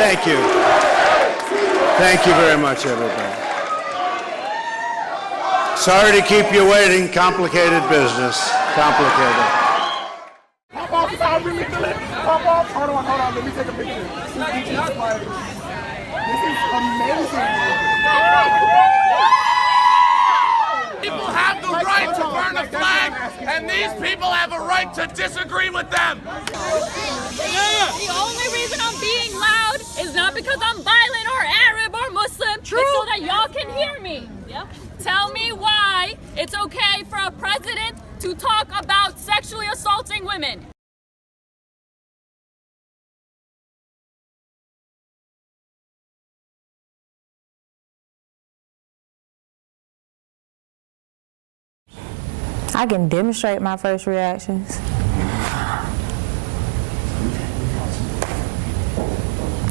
Thank you. Thank you very much, everybody. Sorry to keep you waiting. Complicated business. Complicated. Pop off, is how I really feel it. Pop off. Hold on. Let me take a picture. This is amazing. People have the right to burn a flag, and these people have a right to disagree with them. The only reason I'm being loud is not because I'm violent or Arab or Muslim. True. It's so that y'all can hear me. Yep. Tell me why it's okay for a president to talk about sexually assaulting women. I can demonstrate my first reactions.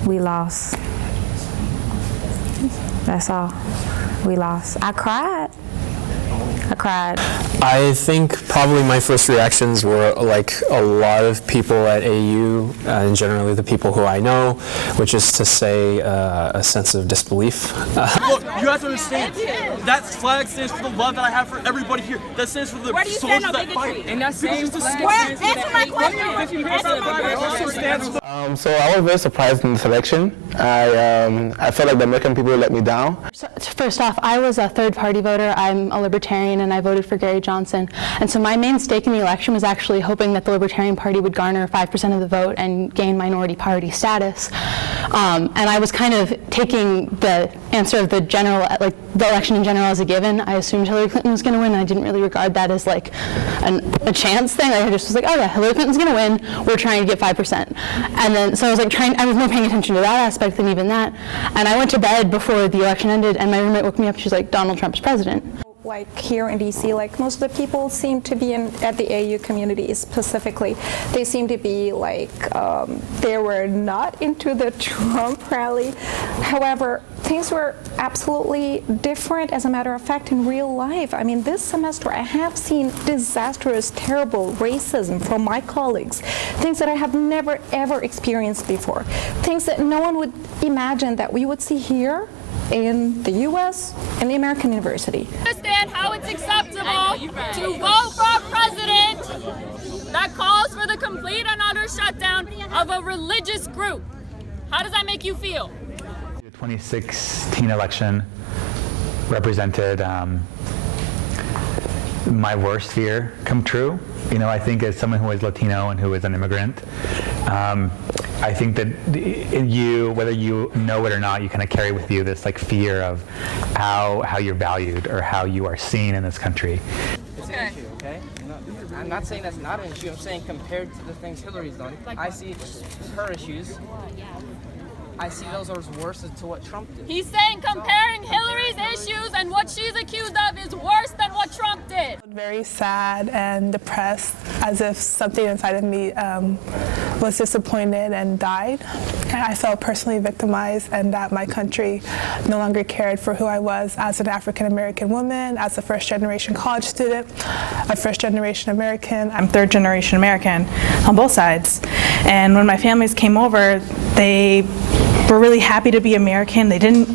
We lost. That's all. We lost. I cried. I think probably my first reactions were like a lot of people at AU, and generally the people who I know, which is to say a sense of disbelief. Look, you have to understand, that flag stands for the love that I have for everybody here. That stands for the soldiers that fight. And that same flag Answer my question. So I was very surprised in the selection. I felt like the American people let me down. First off, I was a third-party voter. I'm a libertarian, and I voted for Gary Johnson. And so my main stake in the election was actually hoping that the Libertarian Party would garner 5% of the vote and gain minority party status. And I was kind of taking the answer of the general, like the election in general, as a given. I assumed Hillary Clinton was going to win. I didn't really regard that as like a chance thing. I just was like, oh yeah, Hillary Clinton's going to win. We're trying to get 5%. And then so I was like I was more paying attention to that aspect than even that. And I went to bed before the election ended, and my roommate woke me up. She's like, Donald Trump's president. Like here in DC, like most of the people seem to be at the AU community specifically, they seem to be like, they were not into the Trump rally. However, things were absolutely different, as a matter of fact, in real life. I mean, this semester I have seen disastrous, terrible racism from my colleagues, things that I have never ever experienced before, things that no one would imagine that we would see here in the U.S. and the American university. Understand how it's acceptable to vote for a president that calls for the complete and utter shutdown of a religious group. How does that make you feel? The 2016 election represented my worst fear come true. You know, I think as someone who is Latino and who is an immigrant, I think that you, whether you know it or not, you kind of carry with you this like fear of how you're valued or how you are seen in this country. It's an issue, okay? I'm not saying that's not an issue. I'm saying compared to the things Hillary's done, I see her issues. I see those as worse to what Trump did. He's saying comparing Hillary's issues and what she's accused of is worse than what Trump did. Very sad and depressed, as if something inside of me was disappointed and died. And I felt personally victimized, and that my country no longer cared for who I was as an African-American woman, as a first-generation college student, a first-generation American. I'm third-generation American on both sides. And when my families came over, they were really happy to be American. They didn't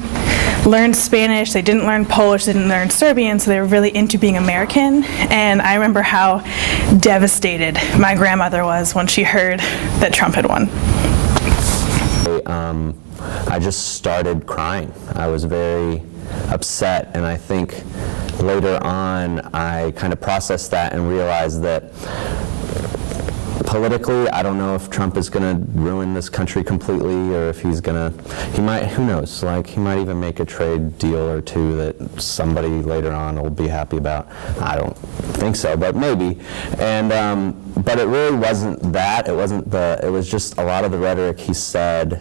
learn Spanish, they didn't learn Polish, they didn't learn Serbian, so they were really into being American. And I remember how devastated my grandmother was when she heard that Trump had won. I just started crying. I was very upset, and I think later on I kind of processed that and realized that politically, I don't know if Trump is going to ruin this country completely, or if he might, who knows, like he might even make a trade deal or two that somebody later on will be happy about. I don't think so, but maybe. And but it really wasn't that. It was just a lot of the rhetoric he said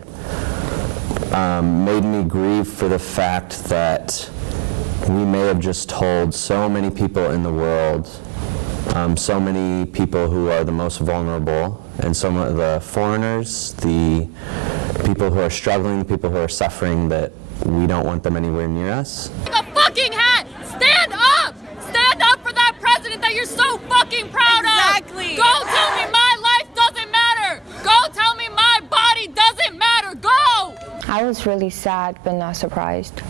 made me grieve for the fact that we may have just told so many people in the world, so many people who are the most vulnerable, and some of the foreigners, the people who are struggling, the people who are suffering, that we don't want them anywhere near us. The fucking hat! Stand up! Stand up for that president that you're so fucking proud of! Exactly! Go tell me my life doesn't matter! Go tell me my body doesn't matter! Go! I was really sad but not surprised.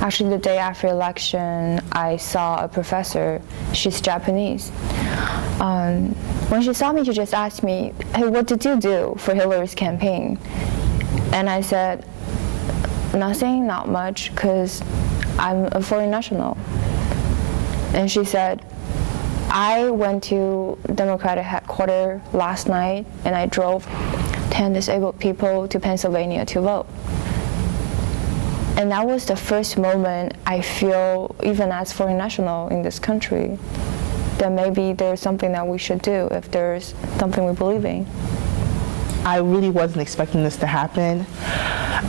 Actually, the day after election, I saw a professor. She's Japanese. When she saw me, she just asked me, "Hey, what did you do for Hillary's campaign?" And I said, "Nothing, not much, because I'm a foreign national." And she said, "I went to Democratic headquarters last night and I drove 10 disabled people to Pennsylvania to vote." And that was the first moment I feel, even as foreign national in this country, that maybe there's something that we should do if there's something we believe in. I really wasn't expecting this to happen.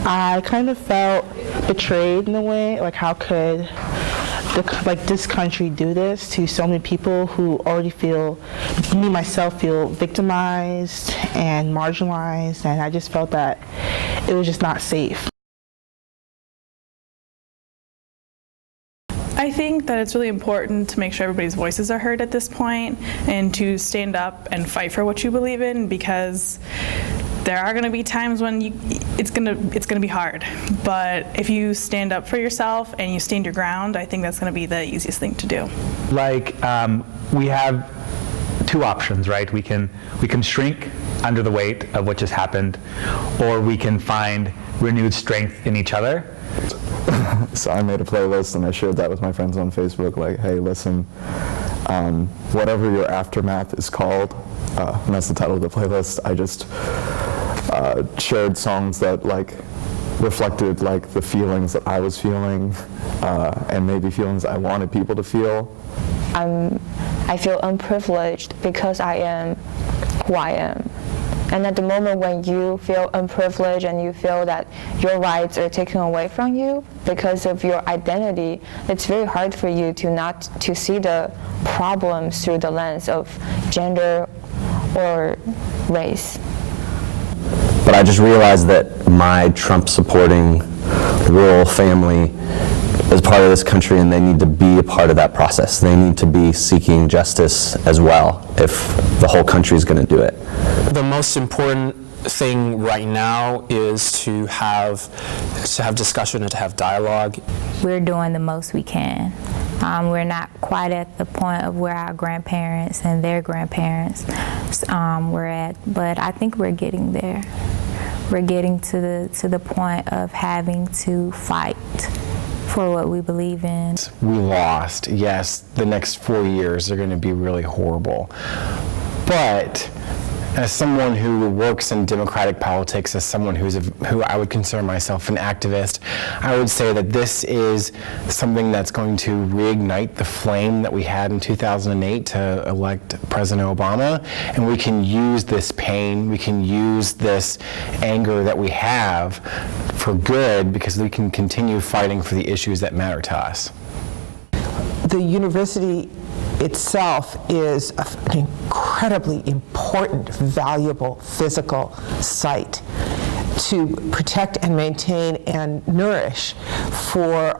I kind of felt betrayed in a way, like how could this country do this to so many people who already feel, me myself feel victimized and marginalized, and I just felt that it was just not safe. I think that it's really important to make sure everybody's voices are heard at this point and to stand up and fight for what you believe in, because there are going to be times when it's going to be hard. But if you stand up for yourself and you stand your ground, I think that's going to be the easiest thing to do. Like, we have two options, right? We can shrink under the weight of what just happened, or we can find renewed strength in each other. So I made a playlist and I shared that with my friends on Facebook, like, hey, listen, whatever your aftermath is called, and that's the title of the playlist, I just shared songs that like reflected like the feelings that I was feeling, and maybe feelings I wanted people to feel. I feel unprivileged because I am who I am. And at the moment when you feel unprivileged and you feel that your rights are taken away from you because of your identity, it's very hard for you to see the problems through the lens of gender or race. But I just realized that my Trump-supporting rural family is part of this country, and they need to be a part of that process. They need to be seeking justice as well if the whole country is going to do it. The most important thing right now is to have discussion and to have dialogue. We're doing the most we can. We're not quite at the point of where our grandparents and their grandparents were at, but I think we're getting there. We're getting to the point of having to fight for what we believe in. We lost. Yes, the next 4 years are going to be really horrible. But as someone who works in democratic politics, as someone who I would consider myself an activist, I would say that this is something that's going to reignite the flame that we had in 2008 to elect President Obama, and we can use this pain, we can use this anger that we have for good, because we can continue fighting for the issues that matter to us. The university itself is an incredibly important, valuable physical site to protect and maintain and nourish for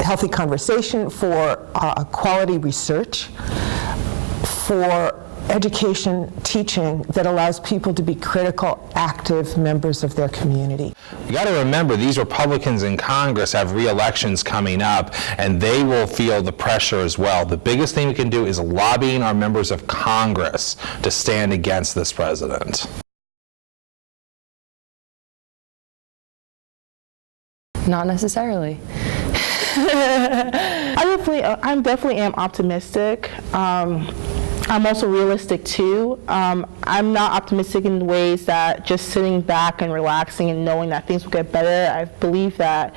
healthy conversation, for quality research, for education, teaching that allows people to be critical, active members of their community. You got to remember, these Republicans in Congress have re-elections coming up, and they will feel the pressure as well. The biggest thing we can do is lobbying our members of Congress to stand against this president. Not necessarily. I definitely am optimistic. I'm also realistic too. I'm not optimistic in ways that just sitting back and relaxing and knowing that things will get better. I believe that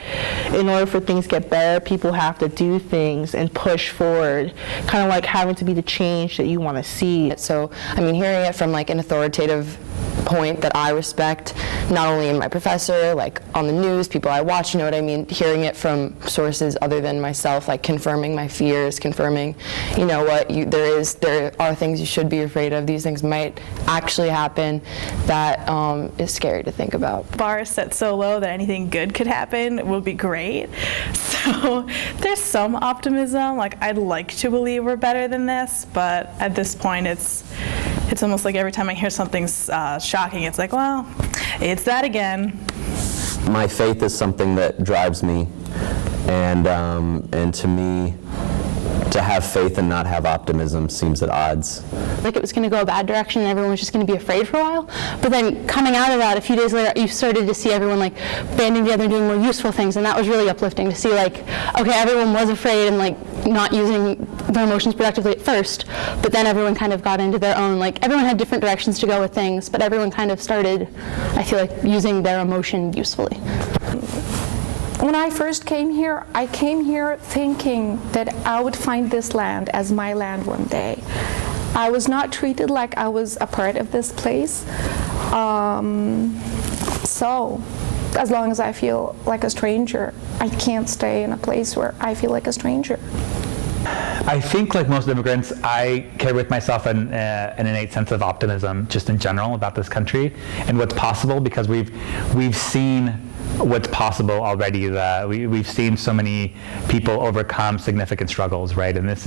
in order for things to get better, people have to do things and push forward, kind of like having to be the change that you want to see. So, I mean, hearing it from like an authoritative point that I respect, not only in my professor, like on the news, people I watch, you know what I mean, hearing it from sources other than myself, like confirming my fears, confirming, you know what, there are things you should be afraid of, these things might actually happen, that is scary to think about. Bar is set so low that anything good could happen will be great. So there's some optimism, like I'd like to believe we're better than this, but at this point it's it's almost like every time I hear something shocking, it's like, well, it's that again. My faith is something that drives me, and to me, to have faith and not have optimism seems at odds. Like it was going to go a bad direction and everyone was just going to be afraid for a while. But then coming out of that, a few days later, you started to see everyone like banding together and doing more useful things, and that was really uplifting to see like, okay, everyone was afraid and like not using their emotions productively at first, but then everyone kind of got into their own, like everyone had different directions to go with things, but everyone kind of started, I feel like, using their emotion usefully. When I first came here, I came here thinking that I would find this land as my land one day. I was not treated like I was a part of this place. So, as long as I feel like a stranger, I can't stay in a place where I feel like a stranger. I think, like most immigrants, I carry with myself an innate sense of optimism, just in general, about this country and what's possible, because we've seen what's possible already. We've seen so many people overcome significant struggles, right? And this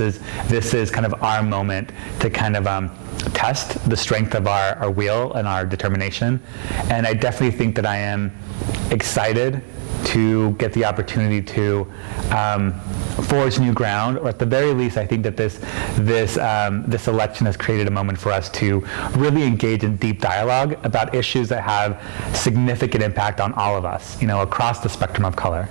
is kind of our moment to kind of test the strength of our will and our determination. And I definitely think that I am excited to get the opportunity to forge new ground, or at the very least, I think that this election has created a moment for us to really engage in deep dialogue about issues that have significant impact on all of us, across the spectrum of color.